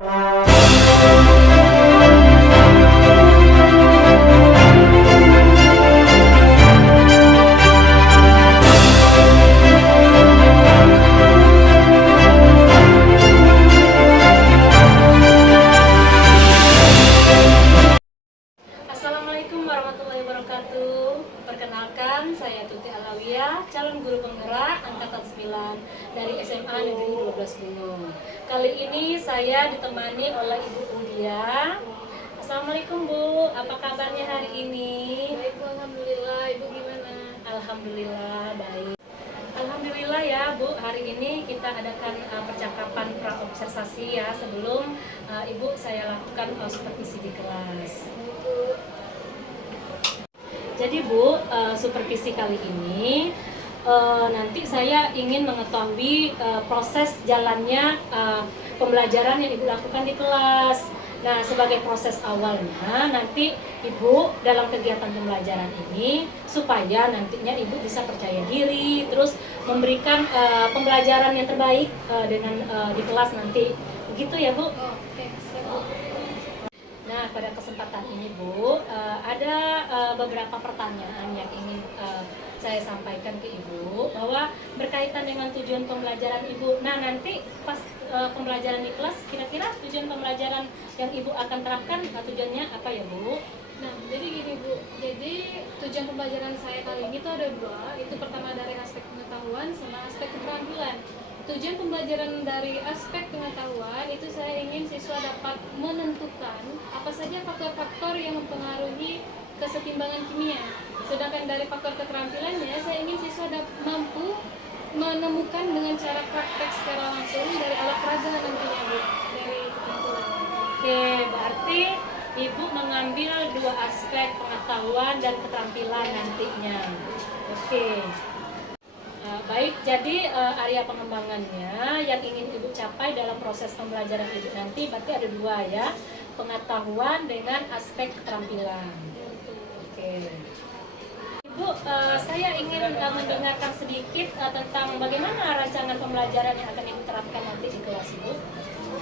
Assalamualaikum warahmatullahi wabarakatuh. Perkenalkan, saya Tuti Alawiyah, calon guru penggerak angkatan 9 dari SMA Negeri 12 Bungo. Kali ini saya ditemani oleh Ibu Udia. Assalamualaikum Bu, apa kabarnya hari ini? Baik Bu, alhamdulillah. Ibu gimana? Alhamdulillah baik. Alhamdulillah ya Bu, hari ini kita adakan percakapan praobservasi ya sebelum Ibu saya lakukan supervisi di kelas. Jadi Bu, supervisi kali ini nanti saya ingin mengetahui proses jalannya pembelajaran yang Ibu lakukan di kelas. Nah, sebagai proses awalnya nanti Ibu dalam kegiatan pembelajaran ini supaya nantinya Ibu bisa percaya diri, terus memberikan pembelajaran yang terbaik dengan di kelas nanti. Begitu ya Bu? Oke, siap. Nah, pada kesempatan ini Bu, ada beberapa pertanyaan yang ingin saya sampaikan ke Ibu bahwa berkaitan dengan tujuan pembelajaran Ibu. Nah, nanti pas pembelajaran di kelas, kira-kira tujuan pembelajaran yang Ibu akan terapkan tujuannya apa ya Bu? Nah, jadi gini Bu, jadi tujuan pembelajaran saya kali ini tuh ada dua. Itu pertama dari aspek pengetahuan sama aspek keterampilan. Tujuan pembelajaran dari aspek pengetahuan itu saya ingin siswa dapat menentukan apa saja faktor-faktor yang mempengaruhi kesetimbangan kimia. Sedangkan dari faktor keterampilannya, saya ingin siswa mampu menemukan dengan cara praktek secara langsung dari alat peraga nantinya Bu, dari ketentuan. Oke, berarti Ibu mengambil dua aspek pengetahuan dan keterampilan nantinya. Oke. Baik, jadi area pengembangannya yang ingin Ibu capai dalam proses pembelajaran Ibu nanti berarti ada dua ya, pengetahuan dengan aspek keterampilan. Oke. Ibu, saya ingin mendengarkan sedikit tentang bagaimana rancangan pembelajaran yang akan Ibu terapkan nanti di kelas Ibu.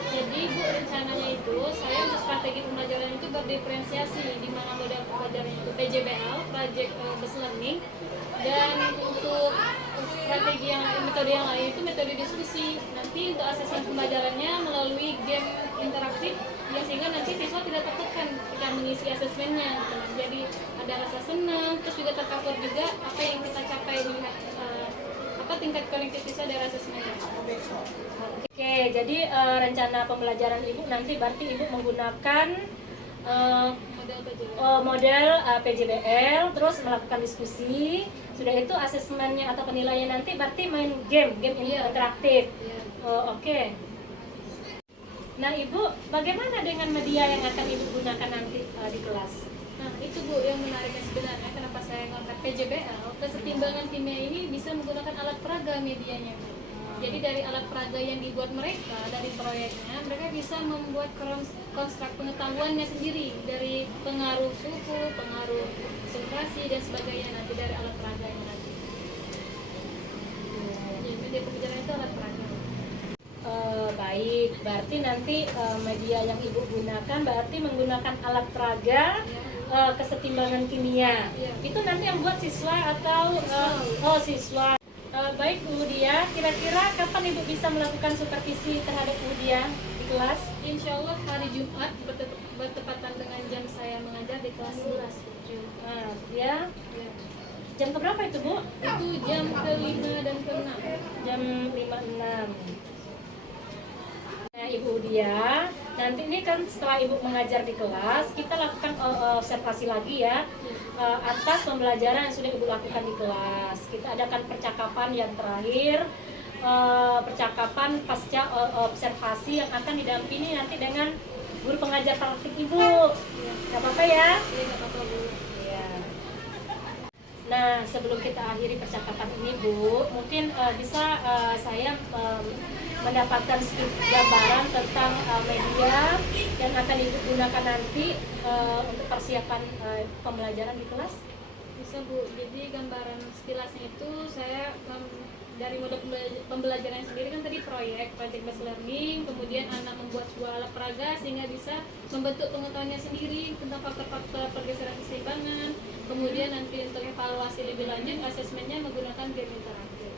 Jadi Bu, rencananya itu saya untuk strategi pembelajaran itu berdiferensiasi di mana model pembelajaran itu PJBL, Project Based Learning, dan untuk strategi yang metode yang lain itu metode diskusi. Nanti untuk asesmen pembelajarannya melalui game interaktif yang sehingga nanti siswa tidak tertekan ketika mengisi asesmennya. Jadi ada rasa senang, terus juga tercover juga apa yang kita capai melihat tingkat kognitif siswa dari asesmennya. Oke, jadi rencana pembelajaran Ibu nanti berarti Ibu menggunakan model PJBL, terus melakukan diskusi. Sudah itu asesmennya atau penilaian nanti berarti main game interaktif. Oke. Nah Ibu, bagaimana dengan media yang akan Ibu gunakan nanti di kelas? Nah itu Bu yang menariknya sebenarnya kenapa saya ngangkat PJBL. Kesetimbangan kimia ini bisa menggunakan alat peraga medianya Bu. Jadi dari alat peraga yang dibuat mereka dari proyeknya, mereka bisa membuat konstruk pengetahuannya sendiri dari pengaruh suhu, pengaruh konsentrasi dan sebagainya nanti dari alat peraganya nanti. Jadi media pembelajaran itu alat peraga. Baik, berarti nanti media yang Ibu gunakan berarti menggunakan alat peraga kesetimbangan kimia. Itu nanti yang buat siswa atau siswa. Baik Bu Dia, kira-kira kapan Ibu bisa melakukan supervisi terhadap Bu Dia di kelas? Insya Allah hari Jumat bertepatan dengan jam saya mengajar di kelas 11 Jumat ya. Jam keberapa itu Bu? Itu jam ke-5 dan ke-6. Jam 5.06. Nah Ibu Dia, nanti ini kan setelah Ibu mengajar di kelas, kita lakukan observasi lagi ya atas pembelajaran yang sudah Ibu lakukan di kelas. Kita adakan percakapan yang terakhir, percakapan pasca observasi yang akan didampingi nanti dengan guru pengajar praktik Ibu. Gak apa-apa ya? Iya, gak apa-apa Bu. Ya. Nah, sebelum kita akhiri percakapan ini Bu, mungkin bisa saya mendapatkan sedikit gambaran tentang media yang akan Ibu gunakan nanti untuk persiapan pembelajaran di kelas? Bisa Bu, jadi gambaran sekilasnya itu saya dari mode pembelajaran sendiri kan tadi project based learning, kemudian anak membuat sebuah alat peraga sehingga bisa membentuk pengetahuannya sendiri tentang faktor-faktor pergeseran keseimbangan, kemudian nanti untuk evaluasi lebih lanjut asesmennya menggunakan game interaktif.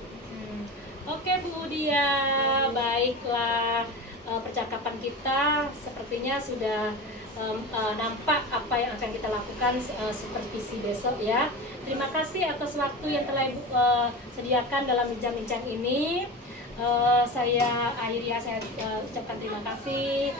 Oke Bu Dia, baiklah. Percakapan kita sepertinya sudah nampak apa yang akan kita lakukan supervisi besok ya. Terima kasih atas waktu yang telah Ibu sediakan dalam bincang-bincang ini. Saya akhiri, saya ucapkan terima kasih.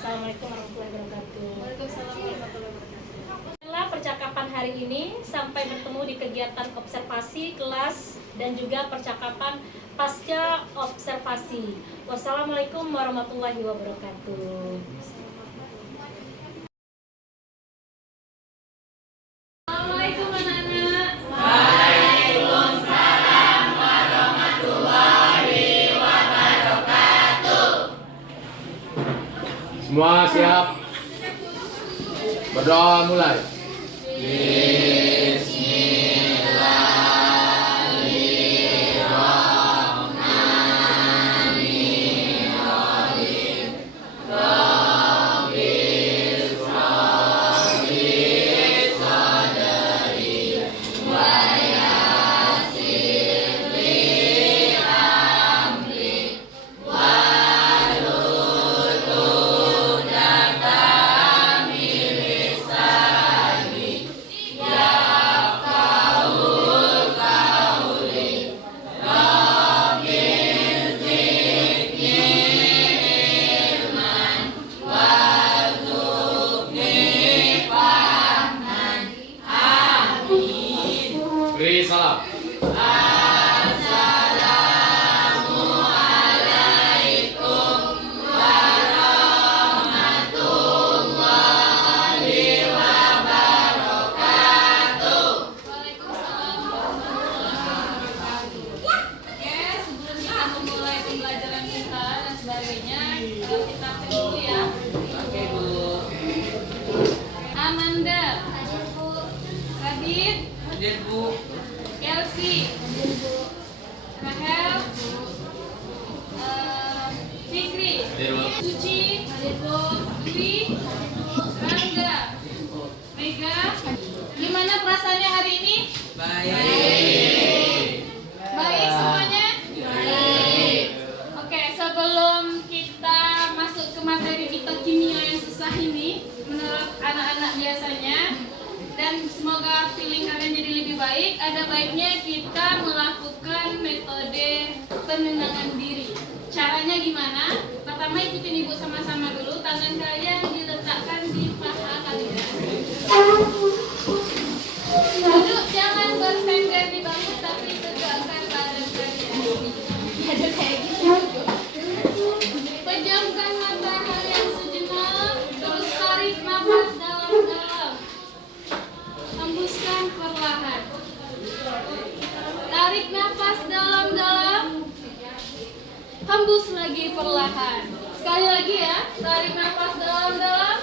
Assalamualaikum warahmatullahi wabarakatuh. Waalaikumsalam warahmatullahi wabarakatuh. Setelah percakapan hari ini, sampai bertemu di kegiatan observasi kelas dan juga percakapan pasca observasi. Wassalamualaikum warahmatullahi wabarakatuh. Assalamualaikum anak-anak. Waalaikumsalam warahmatullahi wabarakatuh. Semua siap? Berdoa mulai. Beri salam. Oke, sebelum kita memulai pembelajaran kita dan sebagainya, kita cek dulu ya. Amanda, Radit, Kelsey, Rahel, Fikri, Suci, Dwi, Rangga, Mega. Gimana perasaannya hari ini? Baik semuanya? Oke, sebelum kita masuk ke materi kita kimia yang susah ini, menurut anak-anak biasanya, dan semoga feeling kalian jadi lebih baik, ada baiknya kita melakukan metode penenangan diri. Caranya gimana? Pertama ikutin ibu sama-sama dulu, tangan kalian diletakkan di paha kalian. Duduk jangan bersender di bangku tapi tegakkan badan kalian. Ada kayak gitu. Pejamkan mata kalian sejenak, terus tarik nafas dalam-dalam. Hembuskan perlahan. Tarik nafas dalam-dalam. Hembus lagi perlahan. Sekali lagi ya, tarik nafas dalam-dalam.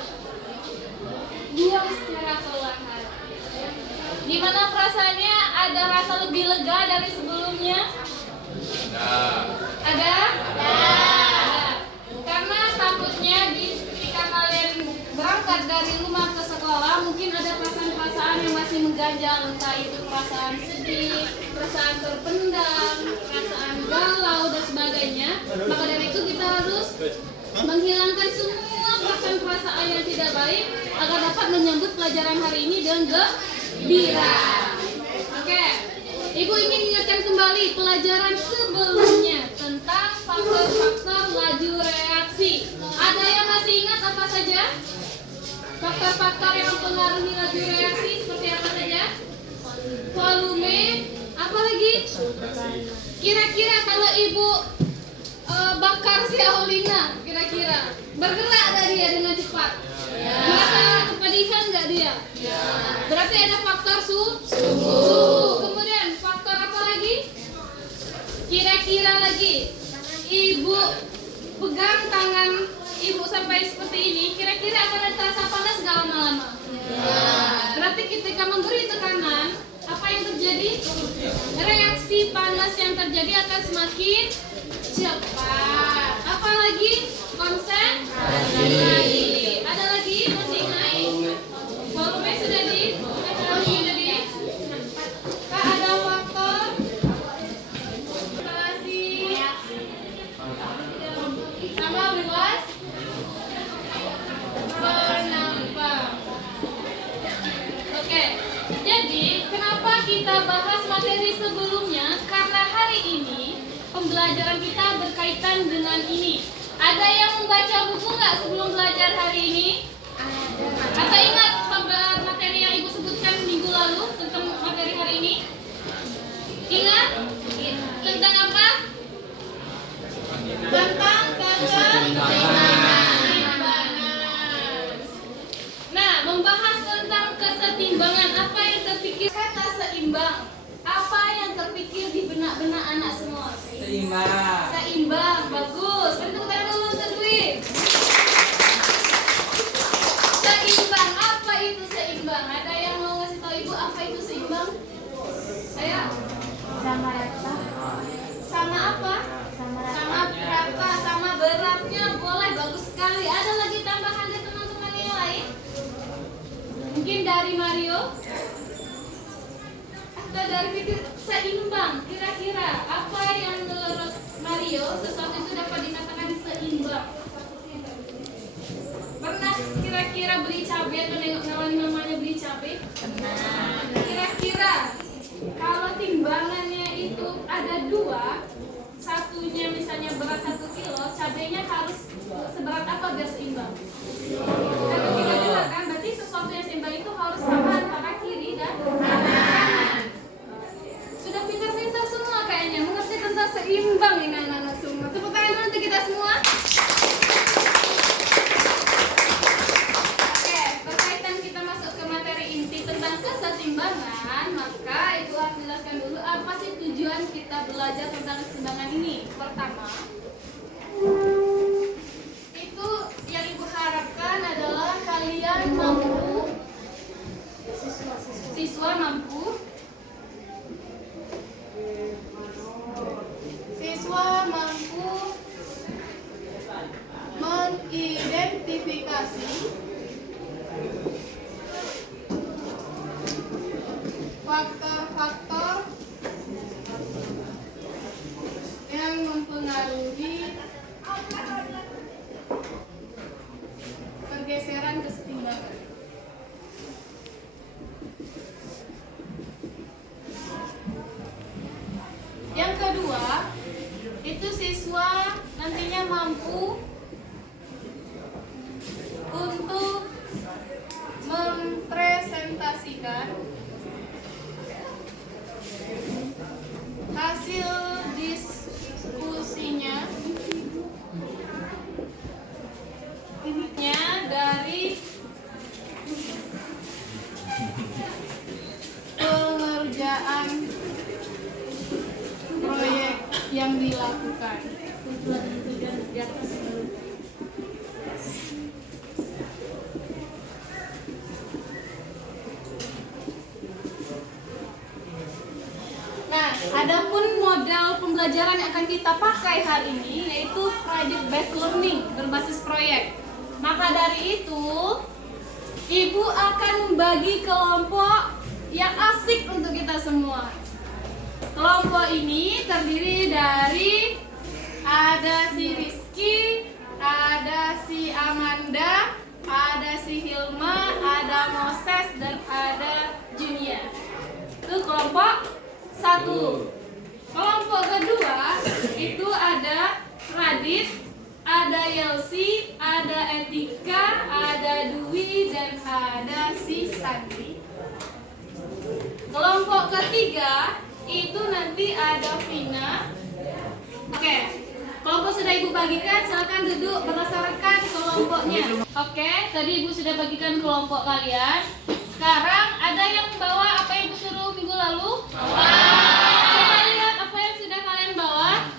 Buang secara perlahan. Gimana perasaannya? Ada rasa lebih lega dari sebelumnya? Ada? Karena takutnya ketika kalian berangkat dari rumah ke sekolah, mungkin ada perasaan-perasaan yang masih mengganjal, entah itu perasaan sedih, perasaan terpendam, perasaan galau dan sebagainya. Maka dari itu kita harus menghilangkan semua perasaan-perasaan yang tidak baik agar dapat menyambut pelajaran hari ini dengan gembira. Oke, Ibu ingin ingatkan kembali pelajaran sebelumnya tentang faktor-faktor laju reaksi. Ada yang masih ingat apa saja? Faktor-faktor yang mempengaruhi laju reaksi seperti apa saja? Volume, apa lagi? Kira-kira kalau Ibu bakar si Aulina, kira-kira bergerak nggak dia dengan cepat? Merasa kepedihan nggak dia? Berarti ada faktor suhu. Kemudian faktor apa lagi? Kira-kira lagi Ibu pegang tangan Ibu sampai seperti ini, kira-kira akan terasa panas nggak lama-lama? Berarti ketika memberi tekanan apa yang terjadi? Reaksi panas yang terjadi akan semakin cepat. Apa lagi? Konsentrasi. Ada lagi? Masih naik? Volume sudah di? Kak, ada faktor? Isolasi. Sama luas? Bernampak. Oke, jadi kenapa kita bahas materi sebelumnya? Karena hari ini pembelajaran kita berkaitan dengan ini. Ada yang membaca buku nggak sebelum belajar hari ini? Atau ingat materi yang Ibu sebutkan minggu lalu tentang materi hari ini? Ingat? Tentang apa? Tentang kesetimbangan. Nah, membahas tentang kesetimbangan, apa yang terpikir kata seimbang? Apa yang terpikir di benak-benak anak semua? Seimbang. Seimbang, bagus. Beri tepuk tangan dulu untuk Dwi. Seimbang, apa itu seimbang? Ada yang mau ngasih tahu Ibu apa itu seimbang? Ayo. Sama rata. Sama apa? Sama rata. Sama rata, sama beratnya, boleh, bagus sekali. Ada lagi tambahan dari teman-teman yang lain? Mungkin dari Mario? Atau dari pikir seimbang, kira-kira apa yang menurut Mario sesuatu itu dapat dikatakan seimbang? Pernah kira-kira beli cabai atau nengok kawan mamanya beli cabai? Pernah. Kira-kira kalau timbangannya itu ada dua, satunya misalnya berat 1 kilo, cabainya harus seberat apa biar seimbang? 1 kilo juga kan, berarti sesuatu yang seimbang itu harus sama antara kiri dan kanan. Sudah pintar-pintar semua kayaknya, mengerti tentang seimbang ini anak-anak semua. Tepuk tangan dulu untuk kita semua. Oke, berkaitan kita masuk ke materi inti tentang kesetimbangan, maka Ibu harus jelaskan dulu apa sih tujuan kita belajar tentang kesetimbangan ini. Pertama, itu yang Ibu harapkan adalah kalian mampu, siswa mampu mengidentifikasi faktor-faktor yang mempengaruhi pergeseran kesetimbangan. Yang kedua, itu siswa nantinya mampu untuk mempresentasikan hasil diskusinya dari pengerjaan proyek yang dilakukan. Nah, adapun model pembelajaran yang akan kita pakai hari ini yaitu project based learning berbasis proyek. Maka dari itu, Ibu akan membagi kelompok yang asik untuk kita semua. Kelompok ini terdiri dari ada si Rizky, ada si Amanda, ada si Hilma, ada Moses, dan ada Junia. Itu kelompok 1. Kelompok kedua itu ada Radit, ada Yelsi, ada Etika, ada Dwi, dan ada si Sandri. Kelompok ketiga itu nanti ada Vina. Oke, kelompok sudah Ibu bagikan, silakan duduk berdasarkan kelompoknya. Oke, tadi Ibu sudah bagikan kelompok kalian. Sekarang ada yang bawa apa yang Ibu suruh minggu lalu? Coba lihat apa yang sudah kalian bawa.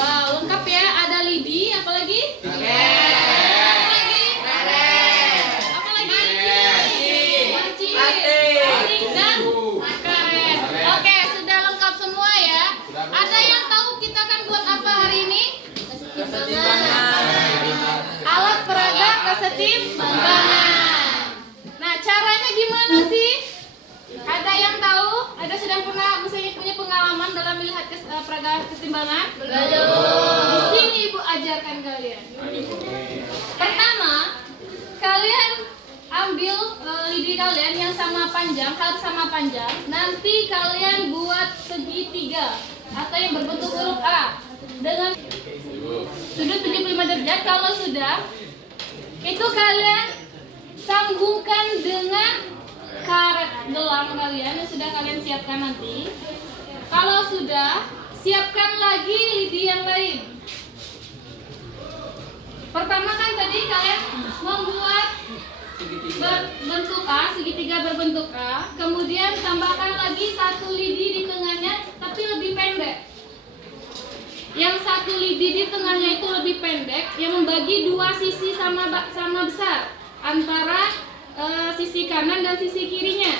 Wow, lengkap ya. Ada lidi, apa lagi? Apa lagi? Apa lagi? Mochi, dan kesetimbangan. Nah, caranya gimana sih? Ada yang tahu? Ada sudah pernah misalnya punya pengalaman dalam melihat peragaan kesetimbangan? Belum. Di sini Ibu ajarkan kalian. Pertama, kalian ambil lidi kalian yang sama panjang, harus sama panjang. Nanti kalian buat segitiga atau yang berbentuk huruf A dengan sudut 75 derajat. Kalau sudah, itu kalian sambungkan dengan karet gelang kalian yang sudah kalian siapkan nanti. Kalau sudah, siapkan lagi lidi yang lain. Pertama kan tadi kalian membuat berbentuk A, segitiga berbentuk A. Kemudian tambahkan lagi satu lidi di tengahnya, tapi lebih pendek. Yang satu lidi di tengahnya itu lebih pendek, yang membagi dua sisi sama besar antara sisi kanan dan sisi kirinya.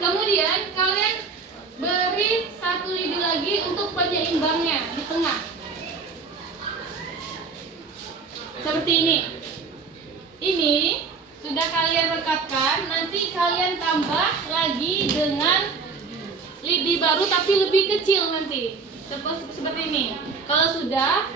Kemudian kalian beri satu lidi lagi untuk penyeimbangnya di tengah. Seperti ini. Ini sudah kalian rekatkan, nanti kalian tambah lagi dengan lidi baru tapi lebih kecil nanti. Seperti ini. Kalau sudah,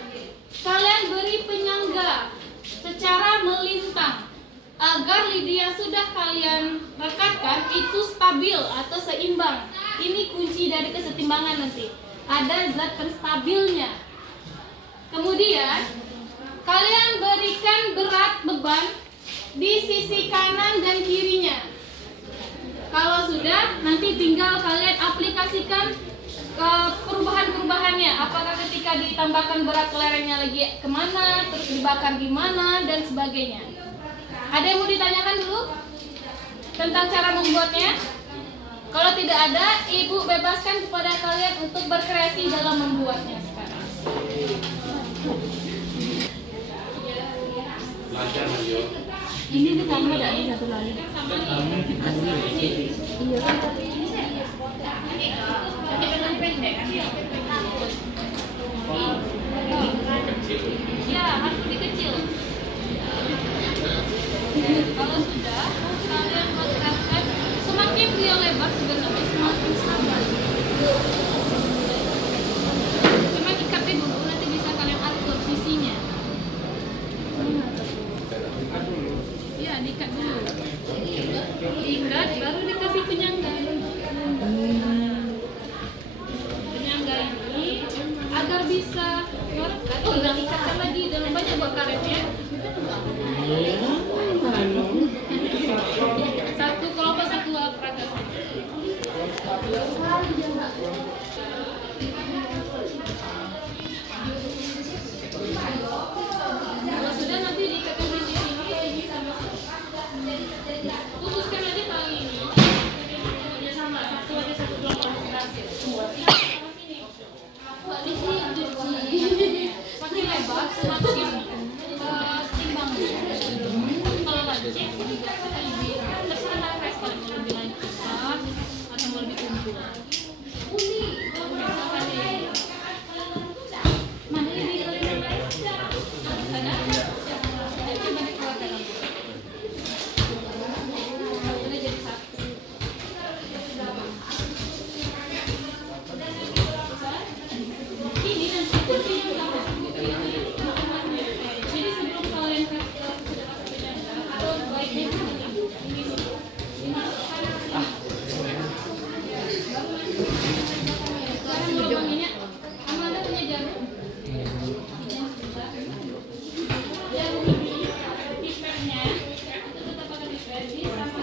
kalian beri penyangga secara melintang agar lidi yang sudah kalian rekatkan itu stabil atau seimbang. Ini kunci dari kesetimbangan nanti. Ada zat penstabilnya. Kemudian kalian berikan berat beban di sisi kanan dan kirinya. Kalau sudah, nanti tinggal kalian aplikasikan ke perubahan-perubahannya. Apakah ketika ditambahkan berat kelerengnya lagi kemana, terus dibakar gimana, dan sebagainya. Ada yang mau ditanyakan dulu tentang cara membuatnya? Kalau tidak ada, Ibu bebaskan kepada kalian untuk berkreasi dalam membuatnya sekarang. Belajar Mario. Ini ditambah dari satu lagi. Ya, harus lebih kecil. Kalau sudah, kalian letakkan, semakin dia lebar sebenarnya semakin sama. Cuma ikatnya dulu, nanti bisa kalian atur sisinya. Ya, diikat dulu. Diikat, baru dikasih penyangga. Penyangga ini agar bisa merekat, tinggal ikatkan lagi dalam banyak buah karetnya. Satu kelompok satu peragam. Kalau sudah nanti diikatkan di sini sama. Putuskan aja tali ini. Ya sama, satu aja satu kelompok berhasil. Makin lebar semakin seimbang. Kalau lancip lebih terserah kalau mau lebih lancip atau mau lebih kumpul. Mana ini kalian? Sana? Coba dikeluarkan. Udah jadi satu. Ini nanti kursi yang sama. Jadi sebelum kalian kasih atau baiknya ini dulu. Sekarang gelombangnya, Amanda punya jarum? Jarum ini, dispernya, itu tetap akan dispersi sama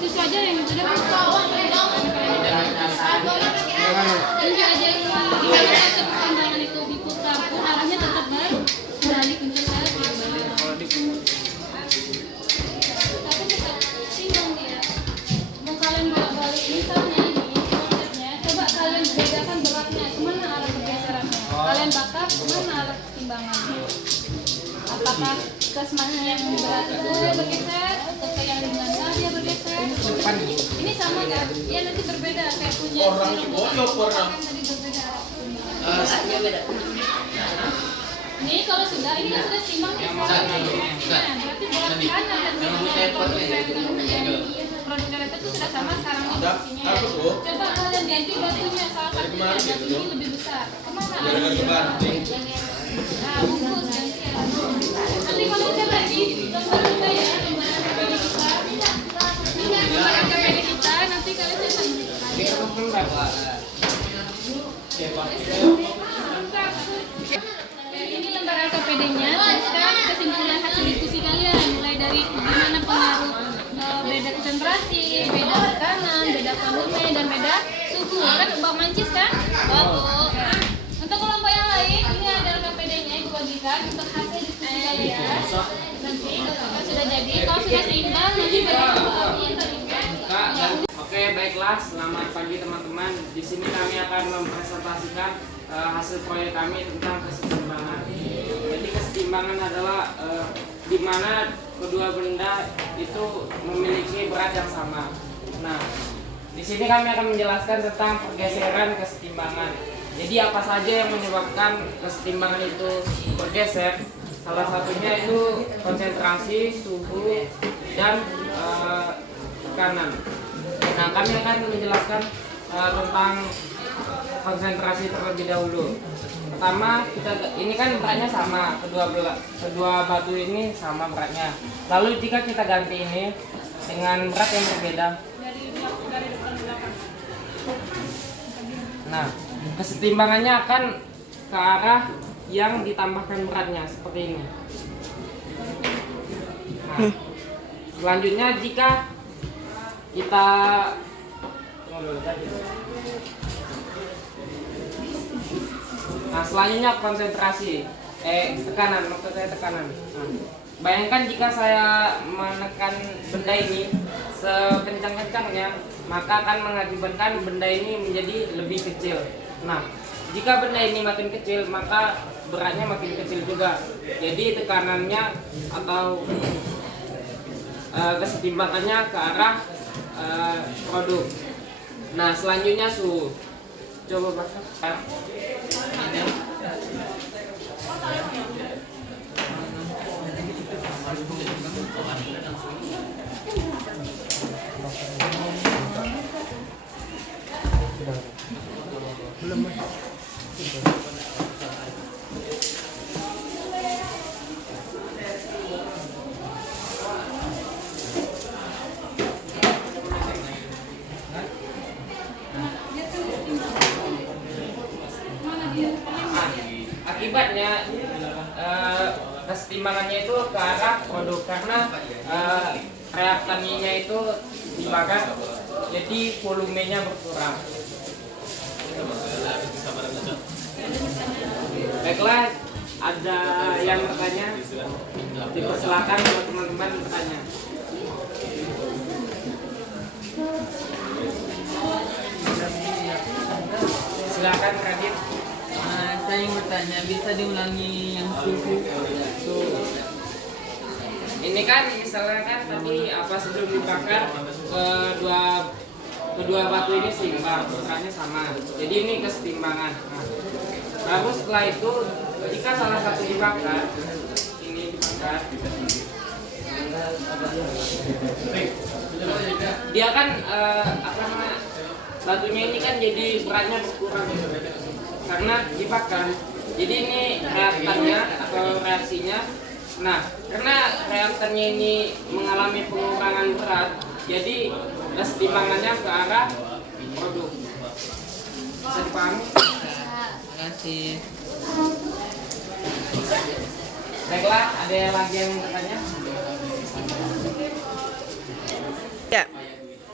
siswa aja yang sudah ini aja yang kesetimbangan itu diputar pun arahnya tetap berbalik untuk saya tapi tetap timbang dia. Mau kalian bolak-balik misalnya ini konsepnya, coba kalian bedakan beratnya kemana arah pergeserannya. Kalian bakar kemana arah kesetimbangannya. Apakah ke semangat yang berat itu dia bergeser atau ke yang ringan dia bergeser? Ini sama kan? Ya nanti berbeda kayak punya si robot kan tadi berbeda arah kesetimbangan. Ini kalau sudah, ini kan sudah seimbang nih. Nah, berarti berat kanan dan produk itu sudah sama sekarang ini posisinya. Coba kalian ganti batunya, salah satunya batu ini lebih besar. Kemana? Nah, bungkus ganti ya. Nanti kalau coba di gambar kita ya, gambar KPD kita. Ini gambar KPD kita, nanti kalian coba. Ini lembar LKPD-nya, dan sekarang kesimpulan hasil diskusi kalian mulai dari bagaimana pengaruh beda konsentrasi, beda tekanan, beda volume, dan beda suhu. Kan Mbak Mancis kan? Bagus. Untuk kelompok yang lain, ini ada LKPD-nya yang dibagikan untuk hasil diskusi kalian. Nanti kalau sudah jadi, kalau sudah seimbang, nanti Oke, baiklah. Selamat pagi teman-teman. Di sini kami akan mempresentasikan hasil proyek kami tentang kesetimbangan. Jadi kesetimbangan adalah di mana kedua benda itu memiliki berat yang sama. Nah, di sini kami akan menjelaskan tentang pergeseran kesetimbangan. Jadi apa saja yang menyebabkan kesetimbangan itu bergeser? Salah satunya itu konsentrasi, suhu, dan tekanan. Nah, kami akan menjelaskan tentang konsentrasi terlebih dahulu. Pertama, ini kan beratnya sama, kedua batu ini sama beratnya. Lalu jika kita ganti ini dengan berat yang berbeda, nah kesetimbangannya akan ke arah yang ditambahkan beratnya seperti ini. Nah, selanjutnya jika kita selanjutnya konsentrasi tekanan, maksud saya tekanan. Bayangkan jika saya menekan benda ini sekencang-kencangnya, maka akan mengakibatkan benda ini menjadi lebih kecil. Nah, jika benda ini makin kecil, maka beratnya makin kecil juga. Jadi tekanannya atau kesetimbangannya ke arah produk. Nah, selanjutnya suhu. Coba Pak. Akibatnya kesetimbangannya itu ke arah produk karena reaktannya itu dibakar, jadi volumenya berkurang. Baiklah, ada yang bertanya? Dipersilakan kalau teman-teman bertanya. Silakan Radit. Saya ingin bertanya, bisa diulangi yang suhu? Ini kan misalnya kan tadi sebelum dibakar kedua batu ini seimbang, beratnya sama. Jadi ini kesetimbangan. Nah, baru setelah itu jika salah satu dibakar, ini dibakar, dia kan batunya ini kan jadi beratnya berkurang karena dibakar. Jadi ini reaktannya atau reaksinya. Nah, karena reaktannya ini mengalami pengurangan berat, jadi kesetimbangannya ke arah produk. Bisa dipahami? Terima kasih. Baiklah, ada lagi yang bertanya? Ya.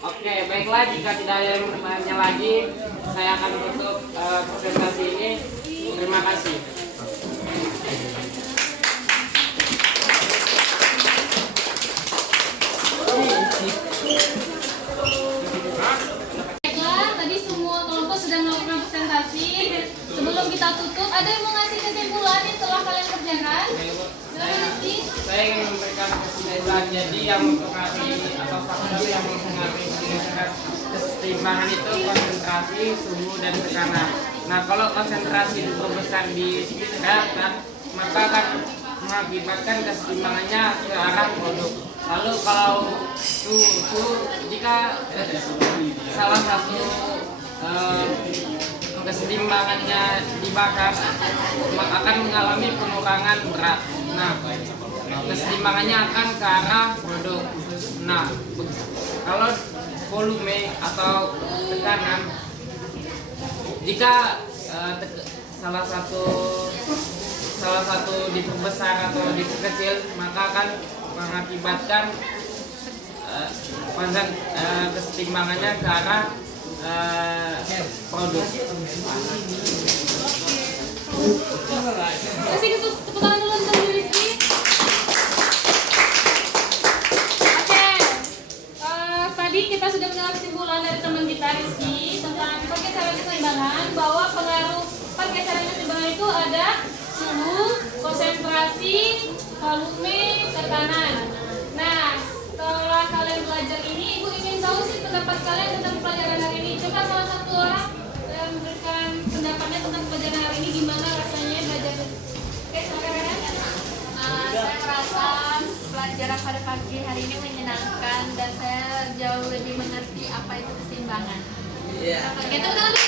Oke, baiklah, jika tidak ada yang bertanya lagi, saya akan tutup presentasi ini. Terima kasih. Baiklah, tadi semua kelompok sudah melakukan presentasi. Sebelum kita tutup, ada yang mau ngasih kesimpulan setelah kalian kerjakan? Silakan Rizky. Saya ingin memberikan kesimpulan. Jadi yang mempengaruhi atau faktor yang mempengaruhi kesetimbangan itu konsentrasi, suhu, dan tekanan. Nah, kalau konsentrasi diperbesar di reaktan, maka akan mengakibatkan keseimbangannya ke arah produk. Lalu kalau jika salah satu keseimbangannya dibakar, maka akan mengalami pengurangan berat. Nah, keseimbangannya akan ke arah produk. Nah, kalau volume atau tekanan, jika salah satu diperbesar atau diperkecil, maka akan mengakibatkan keseimbangannya ke arah produk. Kasih tepuk tangan dulu untuk Rizky. Oke, tadi kita sudah mendengar kesimpulan dari teman kita Rizky tentang pergeseran keseimbangan, bahwa pengaruh pergeseran keseimbangan itu ada suhu, konsentrasi, volume, tekanan. Nah, setelah kalian belajar ini, Ibu ingin tahu sih pendapat kalian tentang pelajaran hari ini. Coba salah satu orang memberikan pendapatnya tentang pelajaran hari ini, gimana rasanya belajar. Oke, silakan. Saya merasa pelajaran pada pagi hari ini menyenangkan dan saya jauh lebih mengerti apa itu keseimbangan. Iya. Oke, tepuk tangan dulu.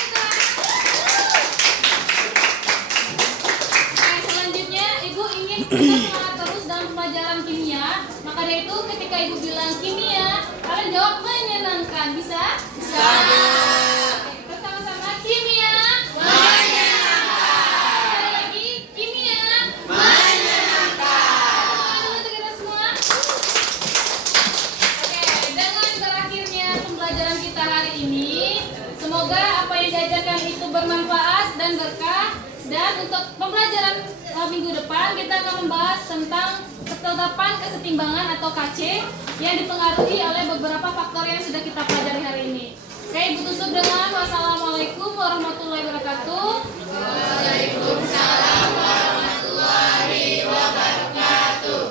Oke, selanjutnya Ibu ingin kita semangat terus dalam pelajaran kimia. Maka dari itu ketika Ibu bilang kimia, kalian jawab menyenangkan. Bisa? Bisa. Oke, bersama-sama kimia menyenangkan. Sekali lagi, kimia menyenangkan. Untuk kita semua. Oke, dengan berakhirnya pembelajaran kita hari ini, semoga apa yang diajarkan itu bermanfaat dan berkah. Dan untuk pembelajaran minggu depan, kita akan membahas tentang ketetapan kesetimbangan atau KC yang dipengaruhi oleh beberapa faktor yang sudah kita pelajari hari ini. Oke, Ibu tutup dengan wassalamualaikum warahmatullahi wabarakatuh. Waalaikumsalam warahmatullahi wabarakatuh.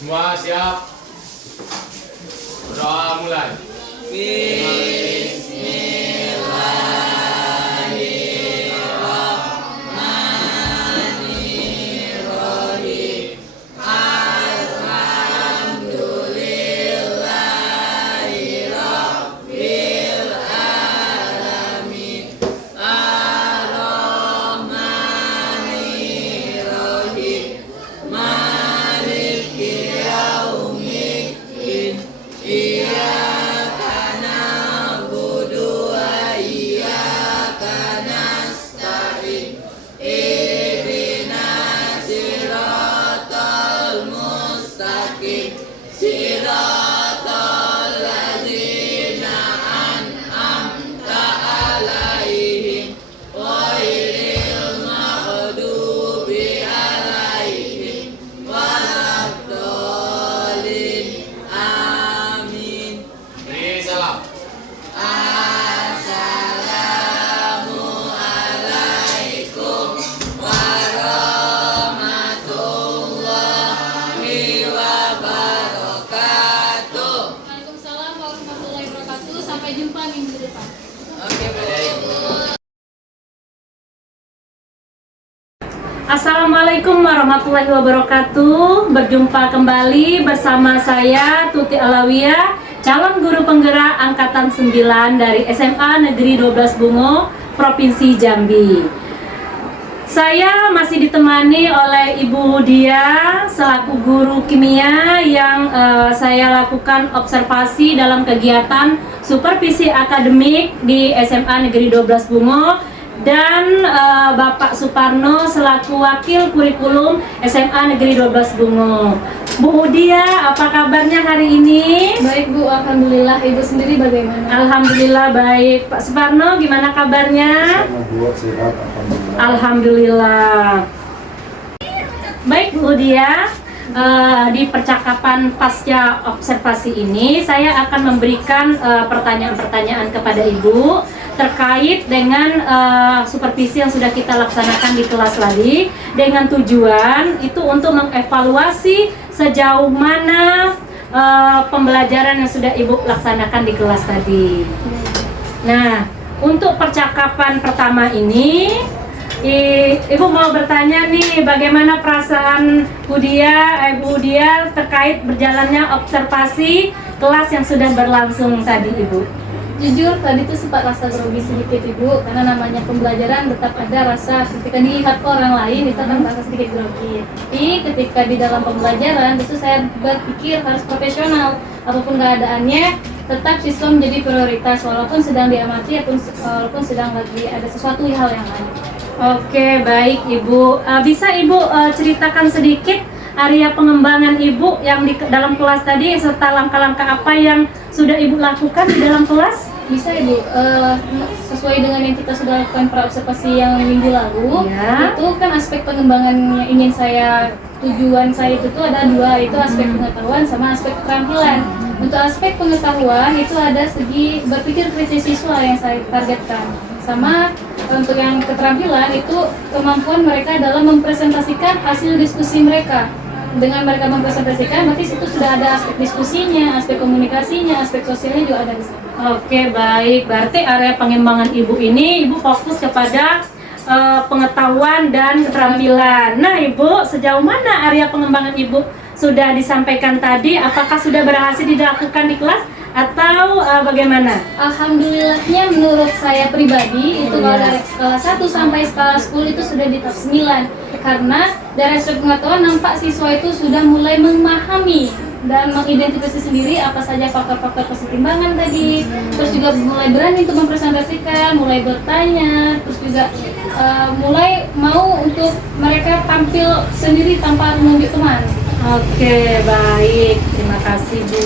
Semua siap? Berdoa mulai. Beri salam. Waalaikumsalam warahmatullahi wabarakatuh. Sampai jumpa minggu depan. Assalamualaikum warahmatullahi wabarakatuh. Berjumpa kembali bersama saya Tuti Alawiyah, calon guru penggerak angkatan 9 dari SMA Negeri 12 Bungo, Provinsi Jambi. Saya masih ditemani oleh Ibu Dia selaku guru kimia yang saya lakukan observasi dalam kegiatan supervisi akademik di SMA Negeri 12 Bungo, dan Bapak Suparno selaku wakil kurikulum SMA Negeri 12 Bungo. Bu Dia, apa kabarnya hari ini? Baik Bu, alhamdulillah. Ibu sendiri bagaimana? Alhamdulillah baik. Pak Suparno gimana kabarnya? Sehat, alhamdulillah. Alhamdulillah. Baik Bu Dia, di percakapan pasca observasi ini saya akan memberikan pertanyaan-pertanyaan kepada Ibu terkait dengan supervisi yang sudah kita laksanakan di kelas tadi, dengan tujuan itu untuk mengevaluasi sejauh mana pembelajaran yang sudah Ibu laksanakan di kelas tadi. Nah, untuk percakapan pertama ini, Ibu mau bertanya nih, bagaimana perasaan Ibu Dia terkait berjalannya observasi kelas yang sudah berlangsung tadi, Ibu? Jujur tadi tuh sempat rasa grogi sedikit Ibu, karena namanya pembelajaran tetap ada rasa ketika dilihat orang lain itu akan merasa sedikit grogi. Tapi ketika di dalam pembelajaran itu saya berpikir harus profesional, apapun keadaannya tetap siswa menjadi prioritas walaupun sedang diamati walaupun sedang lagi ada sesuatu hal yang lain. Oke, baik Ibu. Bisa Ibu ceritakan sedikit area pengembangan Ibu yang di dalam kelas tadi serta langkah-langkah apa yang sudah Ibu lakukan di dalam kelas? Bisa Ibu, sesuai dengan yang kita sudah lakukan praobservasi yang minggu lalu, Ya. itu kan aspek pengembangan yang ingin tujuan saya itu tuh ada dua, itu aspek pengetahuan sama aspek keterampilan. Untuk aspek pengetahuan itu ada segi berpikir kritis siswa yang saya targetkan, sama untuk yang keterampilan itu kemampuan mereka dalam mempresentasikan hasil diskusi mereka. Dengan mereka mempresentasikan, berarti situ sudah ada aspek diskusinya, aspek komunikasinya, aspek sosialnya juga ada di sana. Oke, baik. Berarti area pengembangan Ibu ini, Ibu fokus kepada pengetahuan dan keterampilan. Nah, Ibu, sejauh mana area pengembangan Ibu sudah disampaikan tadi? Apakah sudah berhasil dilakukan di kelas atau bagaimana? Alhamdulillahnya menurut saya pribadi itu kalau dari skala 1 sampai skala 10 itu sudah di tahap 9, karena dari aspek pengetahuan nampak siswa itu sudah mulai memahami dan mengidentifikasi sendiri apa saja faktor-faktor pertimbangan tadi, terus juga mulai berani untuk mempresentasikan, mulai bertanya, terus juga mulai mau untuk mereka tampil sendiri tanpa menunjuk teman. Oke, baik. Terima kasih, Bu.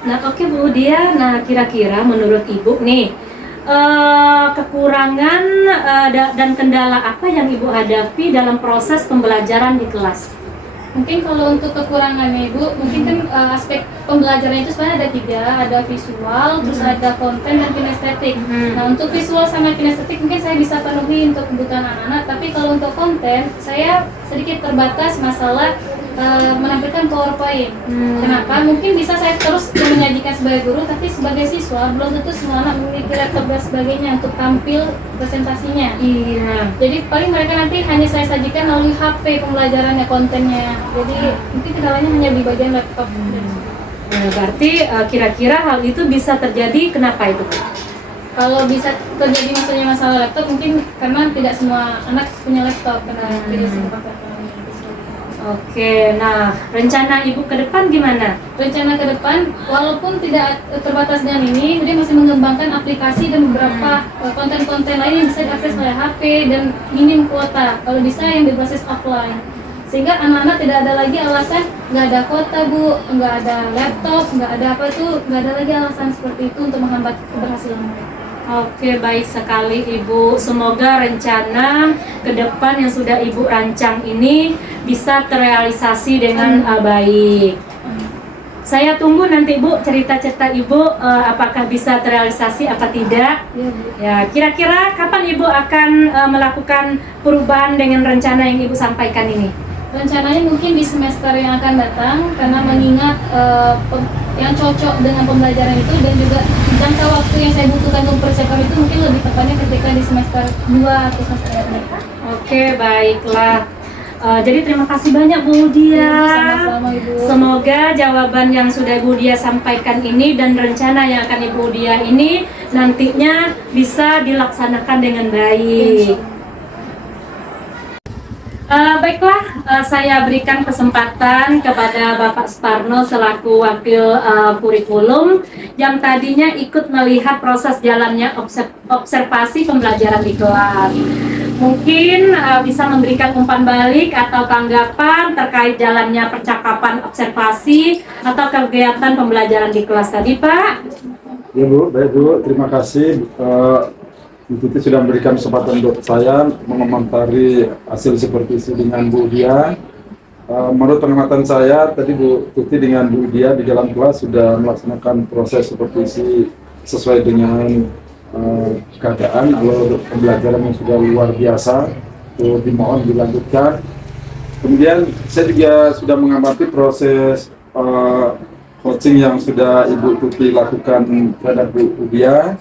Nah, oke Bu Dia. Nah, kira-kira menurut Ibu nih, kekurangan dan kendala apa yang Ibu hadapi dalam proses pembelajaran di kelas? Mungkin kalau untuk kekurangannya Ibu, mungkin kan aspek pembelajaran itu sebenarnya ada 3, ada visual, terus ada konten dan kinestetik. Nah, untuk visual sama kinestetik mungkin saya bisa penuhi untuk kebutuhan anak-anak, tapi kalau untuk konten saya sedikit terbatas masalah menampilkan PowerPoint. Kenapa? Mungkin bisa saya terus menyajikan sebagai guru, tapi sebagai siswa belum tentu semua anak memiliki laptop dan sebagainya untuk tampil presentasinya. Iya. Jadi paling mereka nanti hanya saya sajikan melalui HP pembelajarannya, kontennya. Jadi mungkin kendalanya hanya di bagian laptop. Nah, berarti kira-kira hal itu bisa terjadi kenapa itu? Kalau bisa terjadi maksudnya masalah laptop, mungkin karena tidak semua anak punya laptop, karena tidak semua pakai laptop. Oke, nah rencana Ibu ke depan gimana? Rencana ke depan, walaupun tidak terbatas dengan ini, dia masih mengembangkan aplikasi dan beberapa konten-konten lain yang bisa diakses oleh HP dan minim kuota. Kalau bisa yang berbasis offline, sehingga anak-anak tidak ada lagi alasan nggak ada kuota Bu, nggak ada laptop, nggak ada apa itu, nggak ada lagi alasan seperti itu untuk menghambat keberhasilan mereka. Oke, baik sekali Ibu. Semoga rencana ke depan yang sudah Ibu rancang ini bisa terrealisasi dengan baik. Saya tunggu nanti Bu cerita-cerita Ibu apakah bisa terrealisasi apa tidak. Ya, Bu. Ya, kira-kira kapan Ibu akan melakukan perubahan dengan rencana yang Ibu sampaikan ini? Rencananya mungkin di semester yang akan datang, karena mengingat yang cocok dengan pembelajaran itu dan juga jangka waktu yang saya butuhkan untuk persiapan itu mungkin lebih tepatnya ketika di semester 2 atau semester yang akan datang. Oke, baiklah. Jadi terima kasih banyak Bu Dia. Sama-sama Ibu. Semoga jawaban yang sudah Ibu Dia sampaikan ini dan rencana yang akan Ibu Dia ini nantinya bisa dilaksanakan dengan baik. Baiklah, saya berikan kesempatan kepada Bapak Suparno selaku Wakil Kurikulum yang tadinya ikut melihat proses jalannya observasi pembelajaran di kelas. Mungkin bisa memberikan umpan balik atau tanggapan terkait jalannya percakapan observasi atau kegiatan pembelajaran di kelas tadi, Pak. Ya Bu, baik Bu, terima kasih. Bu Tuti sudah memberikan kesempatan untuk saya mengomentari hasil supervisi dengan Bu Dia. Menurut pengamatan saya, tadi Bu Tuti dengan Bu Dia di dalam kelas sudah melaksanakan proses supervisi sesuai dengan keadaan, alur pembelajaran yang sudah luar biasa. Itu dimohon dilanjutkan. Kemudian saya juga sudah mengamati proses coaching yang sudah Ibu Tuti lakukan terhadap Bu Dia,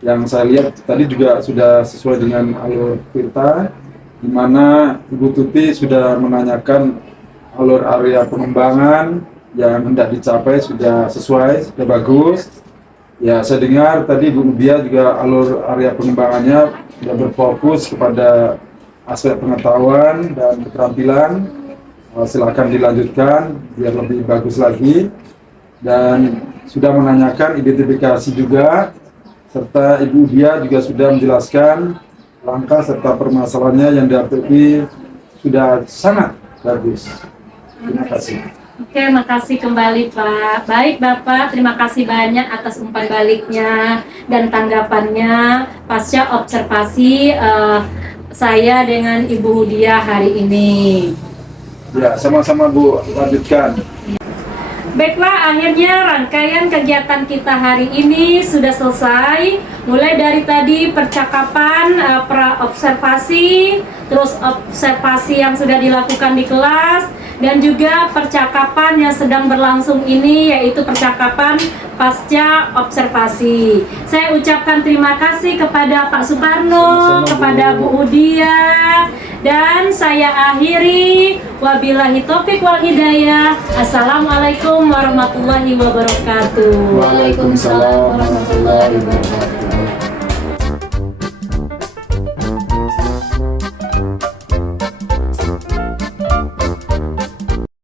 yang saya lihat tadi juga sudah sesuai dengan alur Tirta, di mana Ibu Tuti sudah menanyakan alur area pengembangan yang hendak dicapai sudah sesuai, sudah bagus. Ya, saya dengar tadi Bu Dia juga alur area pengembangannya sudah berfokus kepada aspek pengetahuan dan keterampilan. Silakan dilanjutkan biar lebih bagus lagi. Dan sudah menanyakan identifikasi juga, serta Ibu Dia juga sudah menjelaskan langkah serta permasalahannya yang dihadapi sudah sangat bagus. Terima kasih. Oke, makasih kembali Pak. Baik Bapak, terima kasih banyak atas umpan baliknya dan tanggapannya pasca observasi saya dengan Ibu Dia hari ini. Ya, sama-sama Bu, lanjutkan. Baiklah, akhirnya rangkaian kegiatan kita hari ini sudah selesai. Mulai dari tadi percakapan, pra-observasi, terus observasi yang sudah dilakukan di kelas, dan juga percakapan yang sedang berlangsung ini, yaitu percakapan pasca observasi. Saya ucapkan terima kasih kepada Pak Suparno, kepada Bu Udia, dan saya akhiri. Wabillahi taufiq wal hidayah. Assalamualaikum warahmatullahi wabarakatuh. Waalaikumsalam warahmatullahi wabarakatuh.